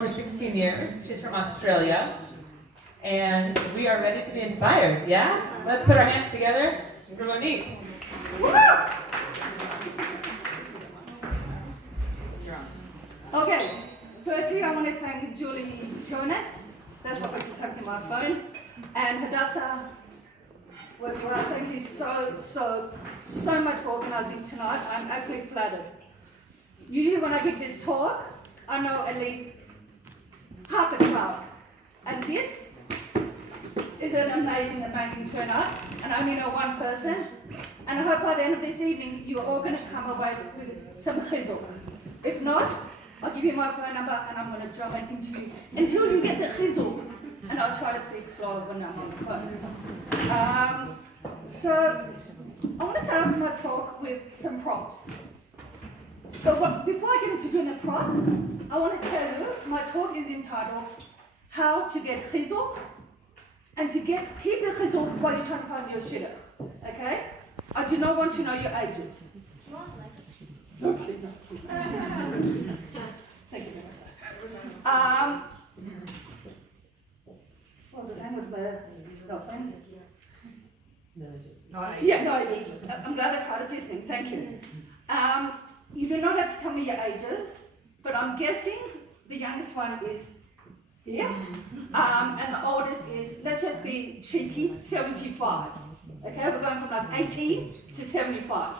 For 16 years. She's from Australia. And we are ready to be inspired, yeah? Let's put our hands together and go neat. Okay, firstly I want to thank Julie Jonas, that's what I just have to my phone, and Hadassah. Well, thank you so much for organizing tonight. I'm actually flattered. Usually when I give this talk, I know at least half the crowd. And this is an amazing turnout. And I only know one person. And I hope by the end of this evening, you are all going to come away with some chizuk. If not, I'll give you my phone number and I'm going to drum it into you until you get the chizuk. And I'll try to speak slow when I'm on the phone. So I want to start off my talk with some props. But before I get into doing the props, I want to tell you my talk is entitled How to Get Chizuk and to keep the chizuk while you're trying to find your shidduch. Okay? I do not want to know your ages. No, please not. Thank you very much. What was the same with my girlfriends? No idea. I'm glad the crowd is listening. Thank you. You do not have to tell me your ages, but I'm guessing the youngest one is here, and the oldest is, let's just be cheeky, 75. Okay, we're going from like 18 to 75.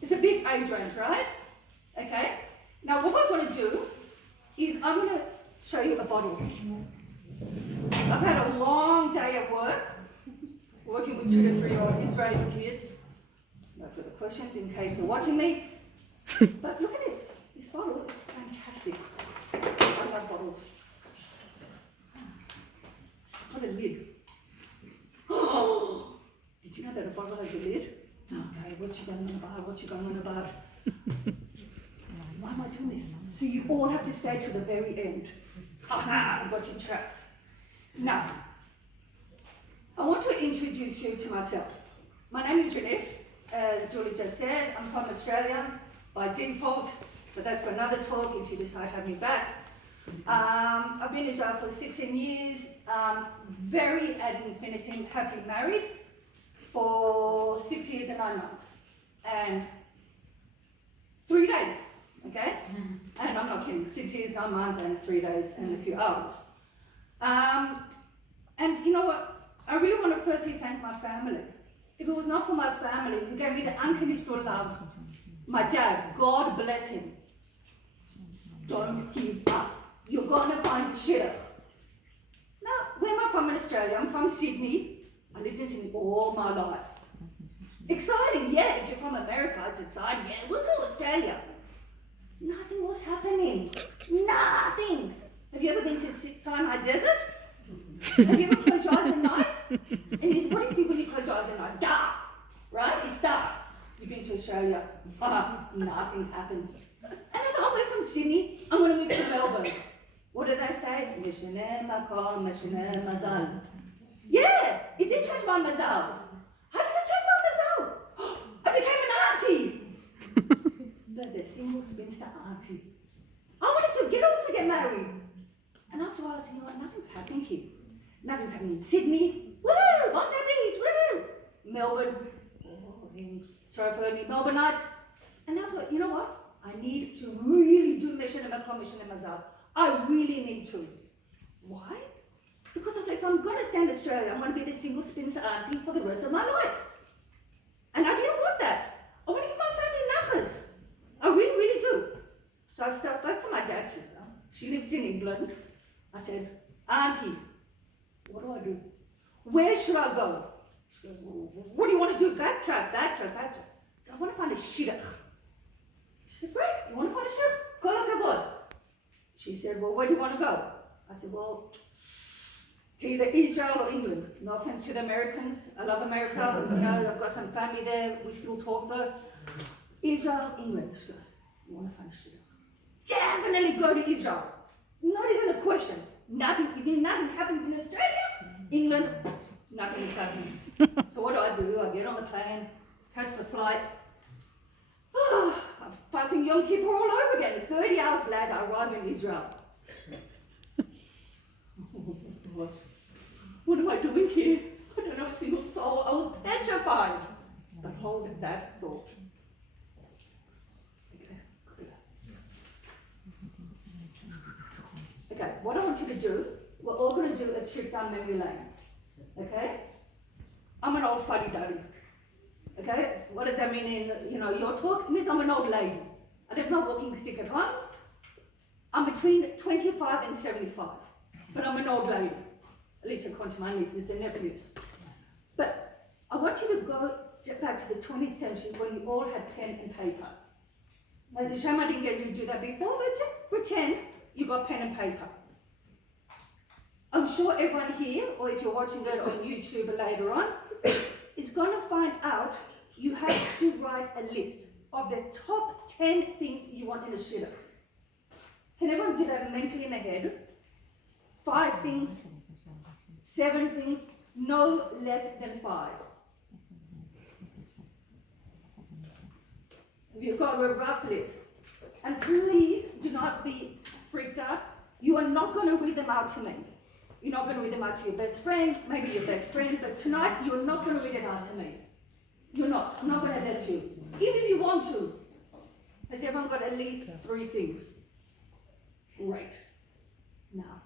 It's a big age range, right? Okay. Now what we're going to do is I'm going to show you a bottle. I've had a long day at work, working with 2 to 3-year-old Israeli kids. No further questions in case they're watching me. But look at this. This bottle is fantastic. I love bottles. It's got a lid. Oh! Did you know that a bottle has a lid? Okay, what you going on about? Why am I doing this? So you all have to stay to the very end. Aha, I got you trapped. Now, I want to introduce you to myself. My name is Renette, as Julie just said. I'm from Australia by default, but that's for another talk if you decide to have me back. I've been in Israel for 16 years, very ad infinitum happily married for 6 years and 9 months and 3 days, okay? And I'm not kidding, 6 years, 9 months and 3 days and a few hours. And you know what? I really want to firstly thank my family. If it was not for my family who gave me the unconditional love, my dad, God bless him. Don't give up. You're going to find shidduch. Now, where am I from in Australia? I'm from Sydney. I lived in Sydney all my life. Exciting, yeah. If you're from America, it's exciting. Yeah, woohoo, Australia. Nothing was happening. Nothing. Have you ever been to Sinai Desert? Have you ever closed your eyes at night? And what do you see when you close your eyes at night? Dark, right? It's dark. You've been to Australia. Nothing happens. And I thought, I went from Sydney, I'm going to move to Melbourne. What did they say? Mishneh Makol, Mishneh Mazal. Yeah, it did change my mazal. How did it change my mazal? I became an auntie. But the single spinster auntie. I wanted to also get married. And after a while I said, you know what, nothing's happening here. Nothing's happening in Sydney. Woohoo! On the beach, woohoo! Melbourne. Sorry for any Melbourneites. And I thought, you know what? I need to really do Mishneh Makol, Mishneh Mazal. I really need to. Why? Because I thought if I'm going to stay in Australia, I'm going to be the single spinster auntie for the rest of my life. And I didn't want that. I want to give my family nachas. I really, really do. So I stepped back to my dad's sister. She lived in England. I said, Auntie, what do I do? Where should I go? She goes, well, what do you want to do? Backtrack. So I want to find a shidduch. She said, great, you want to find a shidduch? Kol hakavod. She said, well, where do you want to go? I said, well, to either Israel or England. No offense to the Americans. I love America. You know, I've got some family there. We still talk though. Israel, England. She goes, you want to find a shidduch? Definitely go to Israel. Not even a question. Nothing. You think nothing happens in Australia? England, nothing is happening. So what do? I get on the plane, catch the flight. I'm passing Yom Kippur all over again. 30 hours later, I arrive in Israel. what am I doing here? I don't know a single soul. I was petrified. But hold that thought. Okay, what I want you to do, we're all going to do a trip down memory lane. Okay? I'm an old fuddy-duddy. Okay? What does that mean in, your talk? It means I'm an old lady. I have no walking stick at home. I'm between 25 and 75. But I'm an old lady. At least according to my nieces and nephews. But I want you to go back to the 20th century when you all had pen and paper. It's a shame I didn't get you to do that before, but just pretend you got pen and paper. I'm sure everyone here, or if you're watching it on YouTube later on, is going to find out you have to write a list of the top 10 things you want in a shitter. Can everyone do that mentally in their head? 5 things, 7 things, no less than 5. You've got a rough list. And please do not be freaked out. You are not going to read them out to me. You're not going to read them out to your best friend, maybe your best friend, but tonight you're not going to read it out to me. You're not. I'm not going to let you. Even if you want to. Has everyone got at least 3 things? Great. Now,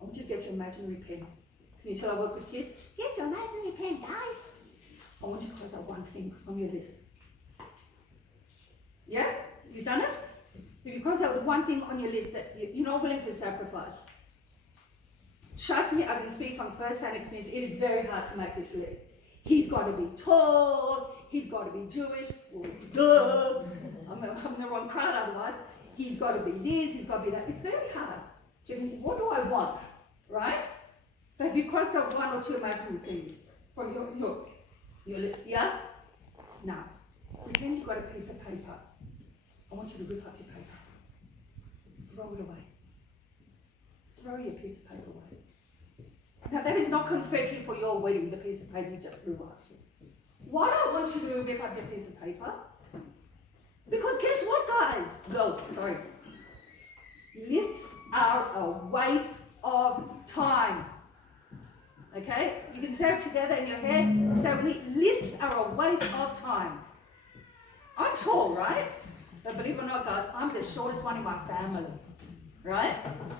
I want you to get your imaginary pen. Can you tell I work with kids? Get your imaginary pen, guys. I want you to cross out one thing on your list. Yeah? You've done it? If you cross out one thing on your list that you're not willing to sacrifice, trust me, I can speak from first-hand experience, it is very hard to make this list. He's got to be tall, he's got to be Jewish, well, duh, I'm in the wrong crowd otherwise. He's got to be this, he's got to be that. It's very hard. So you think, what do I want, right? But if you cross out 1 or 2 imaginary things from your list, yeah? Now, pretend you've got a piece of paper. I want you to rip up your paper. Throw it away. Throw your piece of paper away. Now that is not confetti for your wedding, the piece of paper you just threw out. Why do I want you to rip up your piece of paper? Because guess what, guys? Girls, sorry. Lists are a waste of time. Okay? You can say it together in your head. Say with me, lists are a waste of time. I'm tall, right? But believe it or not, guys, I'm the shortest one in my family. Right?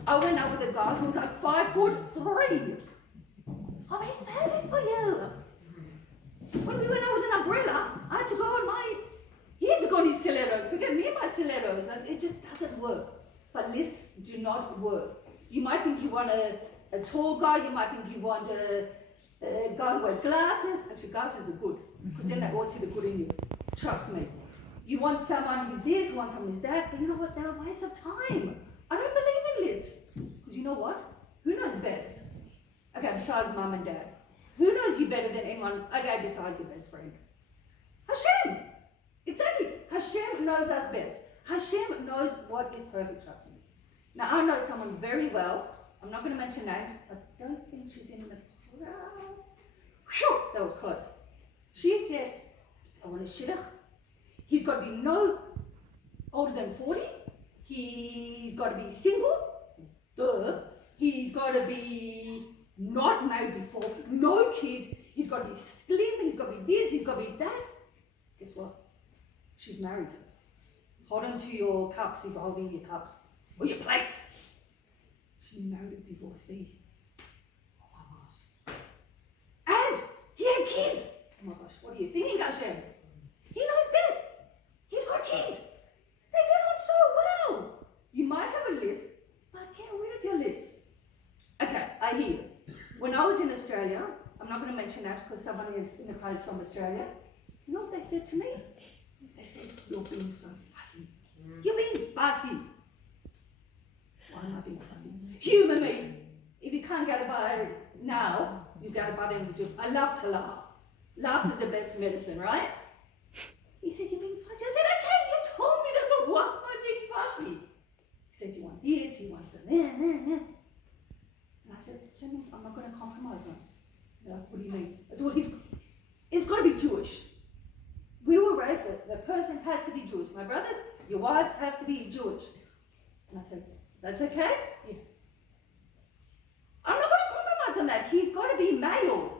I went out with a guy who was like 5'3". Oh, but he's perfect for you. When we went out with an umbrella, I had to go on he had to go on his stilettos. Forget me and my stilettos. It just doesn't work. But lists do not work. You might think you want a tall guy. You might think you want a guy who wears glasses. Actually, glasses are good, because then they all see the good in you. Trust me. You want someone who's this, you want someone who's that, but you know what? They're a waste of time. I don't believe in lists. Because you know what? Who knows best? Okay, besides mum and dad. Who knows you better than anyone? Okay, besides your best friend. Hashem! Exactly. Hashem knows us best. Hashem knows what is perfect, trust me. Now, I know someone very well. I'm not going to mention names. I don't think she's in the crowd. Whew, that was close. She said, I want a shidduch. He's got to be no older than 40. He's got to be single. Duh. He's got to be not married before. No kids. He's got to be slim. He's got to be this. He's got to be that. Guess what? She's married. Hold on to your cups if you're holding your cups. Or your plates. She married a divorcee. Oh my gosh. And he had kids. Oh my gosh. What are you thinking, Hashem? He knows best. He's got kids. They get on so well. You might have a list, but get rid of your list. Okay, I hear you. When I was in Australia, I'm not going to mention names because someone is in the crowd is from Australia. You know what they said to me? They said, you're being so fussy. You're being fussy. Why am I being fussy? Humour me. If you can't get it by now, you get it by the end of the job. I love to laugh. Laughter's the best medicine, right? He said, you're being fussy. I said, okay, you told me that, but why am I being fussy? He said, you want this, you want that. And I said, that means I'm not going to compromise on. They're like, what do you mean? I said, well, it's got to be Jewish. We were raised that the person has to be Jewish. My brothers, your wives have to be Jewish. And I said, that's okay? Yeah. I'm not going to compromise on that. He's got to be male.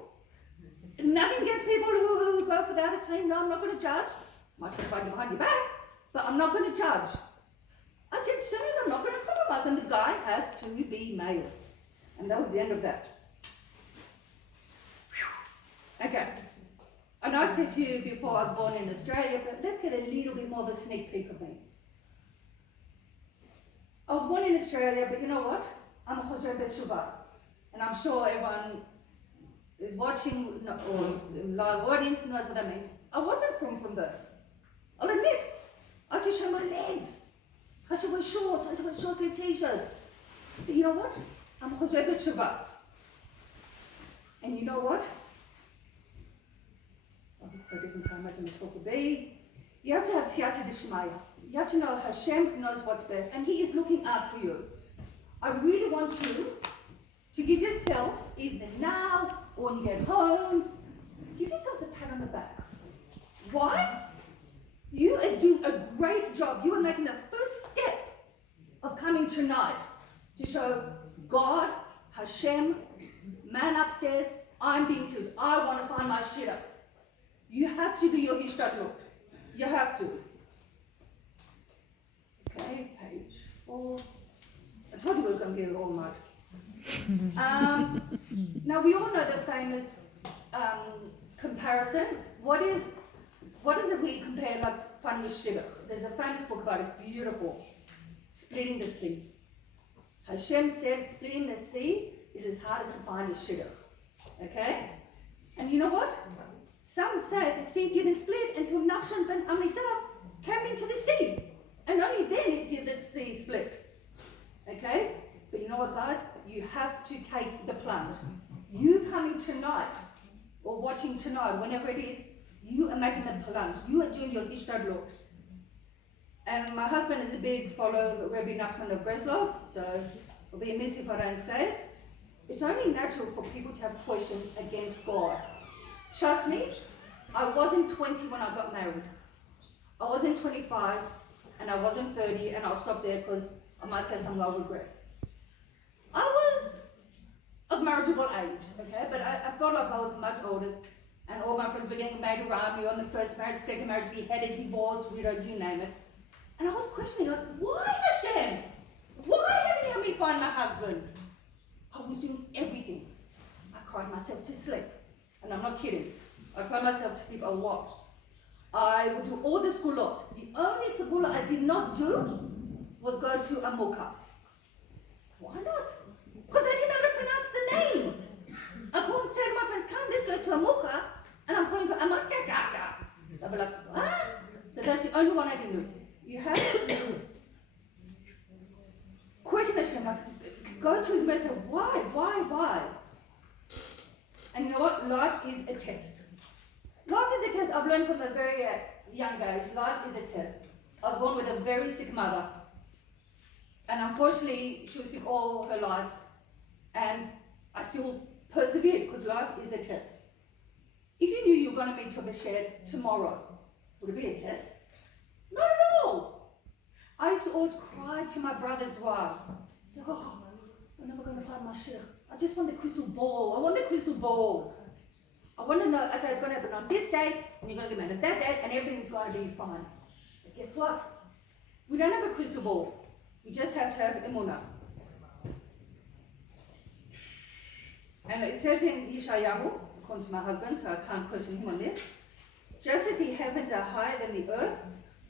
Nothing against people who go for the other team. No, I'm not going to judge. Might talk about you behind your back, but I'm not going to judge. I said, as soon as I'm not going to compromise, and the guy has to be male. And that was the end of that. Okay. And I said to you before I was born in Australia, but let's get a little bit more of a sneak peek of me. I was born in Australia, but you know what? I'm a Chosre B'Tshuva. And I'm sure everyone is watching or live audience knows what that means. I wasn't from birth. I'll admit. I used to show my legs. I used to wear shorts. I used to wear short sleeve t-shirts. But you know what? I'm a Chosre B'Tshuva. And you know what? Oh, it's so different to how I imagine the talk would be. You have to have siyata d'shmaya. You have to know Hashem knows what's best, and He is looking out for you. I really want you to give yourselves, either now or when you get home, give yourselves a pat on the back. Why? You do a great job. You are making the first step of coming tonight to show God, Hashem, man upstairs, I'm being serious. I want to find my shidduch. You have to do your hishtadlut. You have to. Okay, page 4. I told you we were going to be all night. Now we all know the famous comparison. What is it we compare like fun with shidduch? There's a famous book about it. It's beautiful. Splitting the sea. Hashem said splitting the sea is as hard as to find a shidduch. Okay? And you know what? Some say the sea didn't split until Nachshon ben Amitav came into the sea. And only then it did the sea split. Okay? But you know what, guys? You have to take the plunge. You coming tonight, or watching tonight, whenever it is, you are making the plunge. You are doing your hishtadlut. And my husband is a big follower of Rabbi Nachman of Breslov, so it'll be amiss if I don't say it. It's only natural for people to have questions against God. Trust me, I wasn't 20 when I got married. I wasn't 25, and I wasn't 30, and I'll stop there because I might say something I'll regret. I was of marriageable age, okay, but I felt like I was much older, and all my friends were getting married around me on the first marriage, second marriage, beheaded, divorced, widowed, you name it. And I was questioning, like, why Hashem? Why haven't you helped me find my husband? I was doing everything. I cried myself to sleep. And I'm not kidding. I cried myself to sleep a lot. I would do all the skulot. The only skulot I did not do was go to a mukkah. Why not? Because I didn't know how to pronounce the name. I couldn't say to my friends, come, let's go to a mukkah. And I'm calling her Amakakaka. They'll be like, what? So that's the only one I didn't do. You have to question Hashem, like, go to his message, why? And you know what? Life is a test. Life is a test. I've learned from a very young age, life is a test. I was born with a very sick mother. And unfortunately, she was sick all her life. And I still persevered because life is a test. If you knew you were going to meet your Beshed tomorrow, would it be a test? Not at all. I used to always cry to my brother's wives. Say, oh, we're never going to find my shidduch. I just want the crystal ball. I want the crystal ball. I want to know, okay, it's going to happen on this date, and you're going to get married on that date, and everything's going to be fine. But guess what? We don't have a crystal ball. We just have to have emunah. And it says in Yeshayahu, according to my husband, so I can't question him on this, just as the heavens are higher than the earth,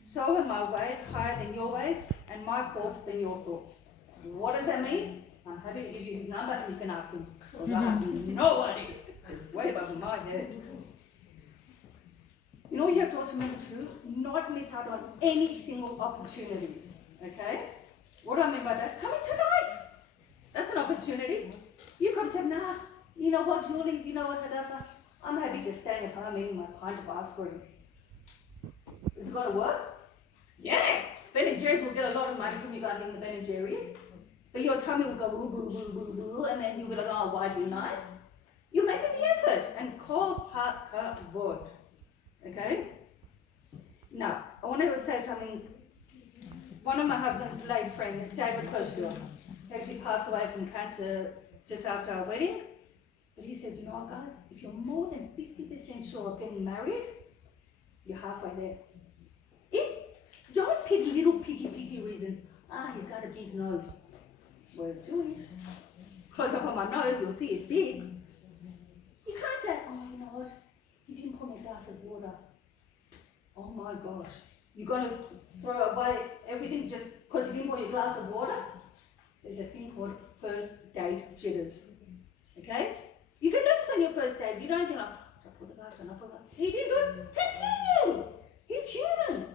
so are my ways higher than your ways, and my thoughts than your thoughts. What does that mean? I'm happy to give you his number, and you can ask him. Because I have no idea. It's way above my head. You know what you have to also remember to do? Not miss out on any single opportunities. Okay? What do I mean by that? Coming tonight. That's an opportunity. You could have said, nah, you know what, Julie, you know what, Hadassah? I'm happy just staying at home eating my pint of ice cream. Is it going to work? Yeah! Ben & Jerry's will get a lot of money from you guys in the Ben & Jerry's. But your tummy will go boo, boo, boo, boo, boo, and then you'll be like, oh, why didn't I? You're making the effort. And call hakavod. Okay? Now, I want to say something. One of my husband's late friends, David Koshua, actually passed away from cancer just after our wedding. But he said, you know what, guys? If you're more than 50% sure of getting married, you're halfway there. Don't pick little picky reasons. He's got a big nose. We're Jewish. Close up on my nose, you'll see it's big. You can't say, oh, you know what? He didn't pour me a glass of water. Oh my gosh. You're going to throw away everything just because he didn't pour you a glass of water? There's a thing called first date jitters. Okay? You can do this on your first date. You don't think, like, should I pour the glass? Should I pour the glass? He didn't do it. Continue. He's human.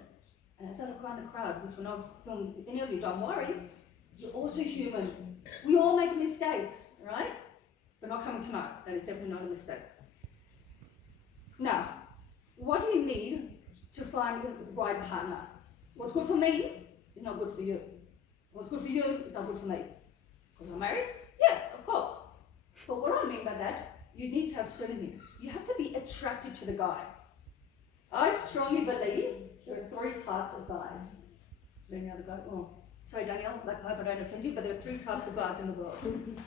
And as I look around the crowd, which will not film any of you, don't worry. You're also human. We all make mistakes, right? But not coming tonight. That is definitely not a mistake. Now, what do you need to find the right partner? What's good for me is not good for you. What's good for you is not good for me. Because I'm married? Yeah, of course. But what do I mean by that? You need to have certain things. You have to be attracted to the guy. I strongly believe there are 3 types of guys. Any other guy? Oh, sorry, Danielle, I hope I don't offend you, but there are 3 types of guys in the world.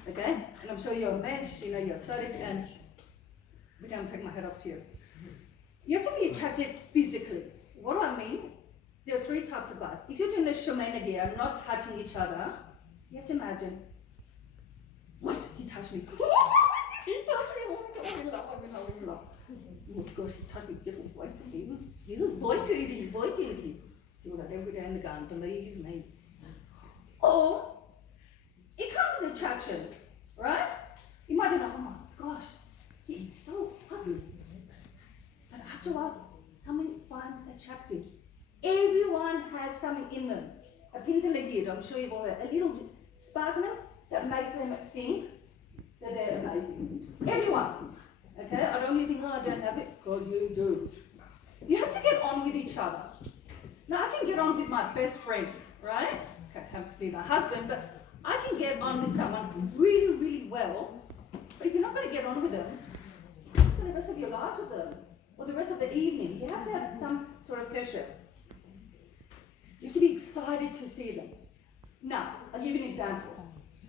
Okay? And I'm sure you're a mensch, you're tzaddik, and but I'm taking my head off to you. You have to be attracted physically. What do I mean? There are 3 types of guys. If you're doing the shemena gear, not touching each other, you have to imagine, what? He touched me. He touched me. Oh my God, I'm in love. Oh gosh, he touched me. Get away from me. You boy cooties. Do that every day in the garden, believe me. Or, it comes with attraction, right? You might be like, oh my gosh, he's so ugly. But after a while, someone finds attractive. Everyone has something in them. A pintalegid, I'm sure you've all heard, a little spark in them that makes them think that they're amazing. Everyone. Okay? I don't really think, oh, I don't have it, because you do. You have to get on with each other. Now, I can get on with my best friend, right? Okay, happens to be my husband, but I can get on with someone really, really well. But if you're not going to get on with them, spend the rest of your lives with them, or the rest of the evening. You have to have some sort of kesher. You have to be excited to see them. Now, I'll give you an example.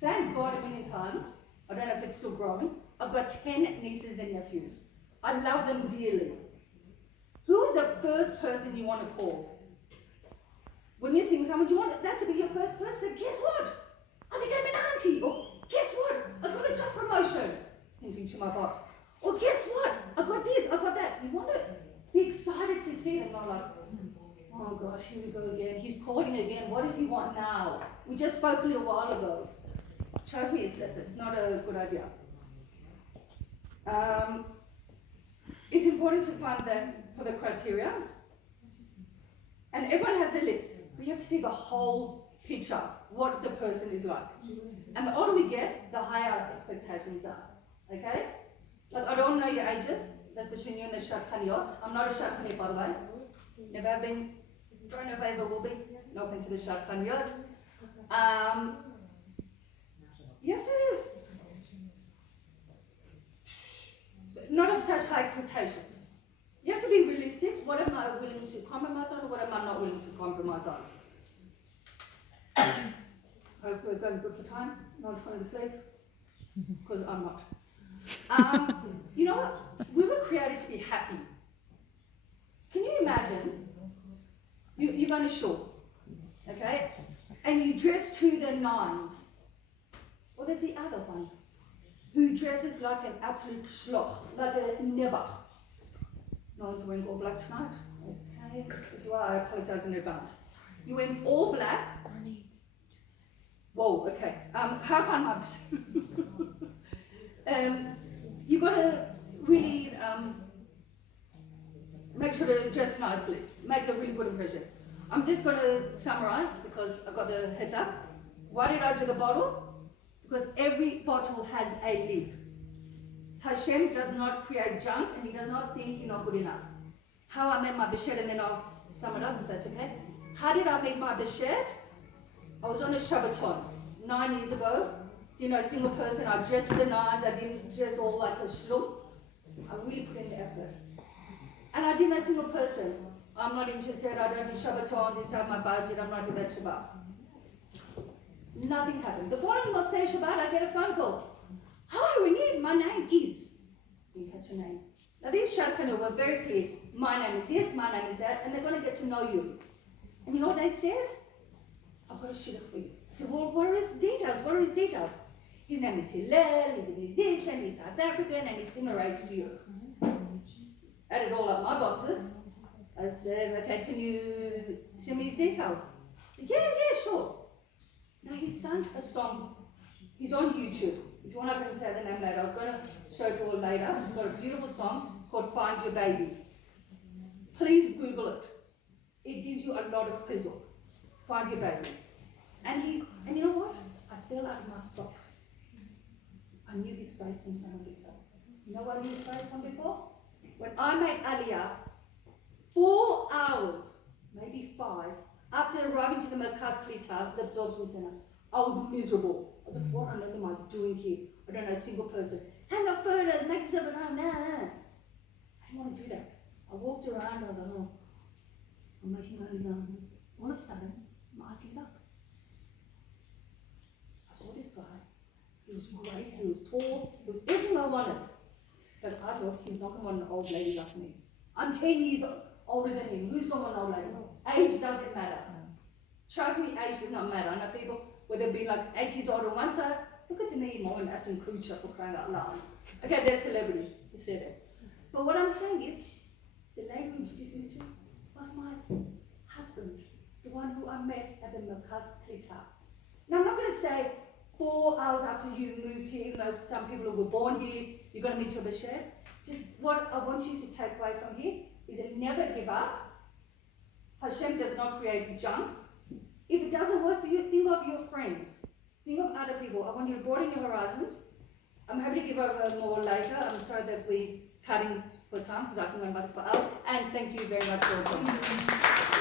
Thank God a million times, I don't know if it's still growing, I've got 10 nieces and nephews. I love them dearly. Who is the first person you want to call? When you're seeing someone, you want that to be your first person. Guess what? I became an auntie. Or guess what? I got a job promotion. Hinting to my boss. Or guess what? I got this, I got that. You want to be excited to see them. I'm like, oh gosh, here we go again. He's calling again. What does he want now? We just spoke a little while ago. Trust me, it's not a good idea. It's important to find them for the criteria. And everyone has a list. But you have to see the whole picture, what the person is like. And the older we get, the higher our expectations are. Okay? Like, I don't know your ages. That's between you and the shadchaniyot. I'm not a shadchaniyot, by the way. Never have been. Don't know if I ever will be. Not into the shadchaniyot. You have to not have such high expectations. You have to be realistic. What am I willing to compromise on, or what am I not willing to compromise on? Hope we're going good for time. No one's falling asleep. Because I'm not. You know what? We were created to be happy. Can you imagine? You're going to shul, okay? And you dress to the nines. Well, there's the other one who dresses like an absolute schloch, like a nebuch. No one's wearing all black tonight. Okay. If you are, I apologize in advance. You're wearing all black. Whoa, okay. Have fun, Mubs. You've got to really make sure to dress nicely, make a really good impression. I'm just going to summarize because I've got the heads up. Why did I do the bottle? Because every bottle has a lid. Hashem does not create junk and he does not think you're not good enough. How I made my beshed, and then I'll sum it up if that's okay. How did I make my beshed? I was on a Shabbaton 9 years ago. Do you know, a single person, I dressed to the nines, I didn't dress all like a shlum. I really put in the effort. And I didn't know a single person. I'm not interested, I don't do Shabbatons, it's out my budget, I'm not doing that Shabbat. Nothing happened. The following Motzei Shabbat, I get a phone call. Hi, Renee, my name is. name. Now these shadchanah were very clear. My name is this, my name is that, and they're going to get to know you. And you know what they said? I've got a shidduch for you. I said, well, what are his details? What are his details? His name is Hillel, he's a musician, he's South African, and he's similar age to you. Added all up my boxes. I said, okay, can you send me his details? Yeah, sure. Now he sang a song. He's on YouTube. If you want, I can say the name later. I was going to show it to you later. He's got a beautiful song called Find Your Baby. Please Google it. It gives you a lot of fizzle. Find Your Baby. And you know what? I fell out of my socks. I knew his face from someone before. You know where I knew his face from before? When I made Aliyah, 4 hours, maybe 5, after arriving to the Merkaz Klita, the absorption center, I was miserable. I was like, what on earth am I doing here? I don't know a single person. Hang up photos, make yourself at home. Nah. I didn't want to do that. I walked around, I was like, oh, I'm making Aliyah. All of a sudden, my eyes lit up. I saw this guy. He was great, he was tall, he was everything I wanted. But I thought, he's not going to want an old lady like me. I'm 10 years older than him. Who's going to want an old lady? Age doesn't matter. Trust me, age does not matter. I know people, whether it be like 80s old on one side, look at Denise Moore and Ashton Kutcher for crying out loud. Okay, they're celebrities, you said it. But what I'm saying is, the lady who introduced me to was my husband, the one who I met at the Merkaz Klita. Now I'm not going to say 4 hours after you moved here, even though some people who were born here, you're going to meet your Bashir. Just what I want you to take away from here is never give up. Hashem does not create junk. If it doesn't work for you, think of your friends. Think of other people. I want you to broaden your horizons. I'm happy to give over more later. I'm sorry that we're cutting for time because I can go about this for hours. And thank you very much for coming.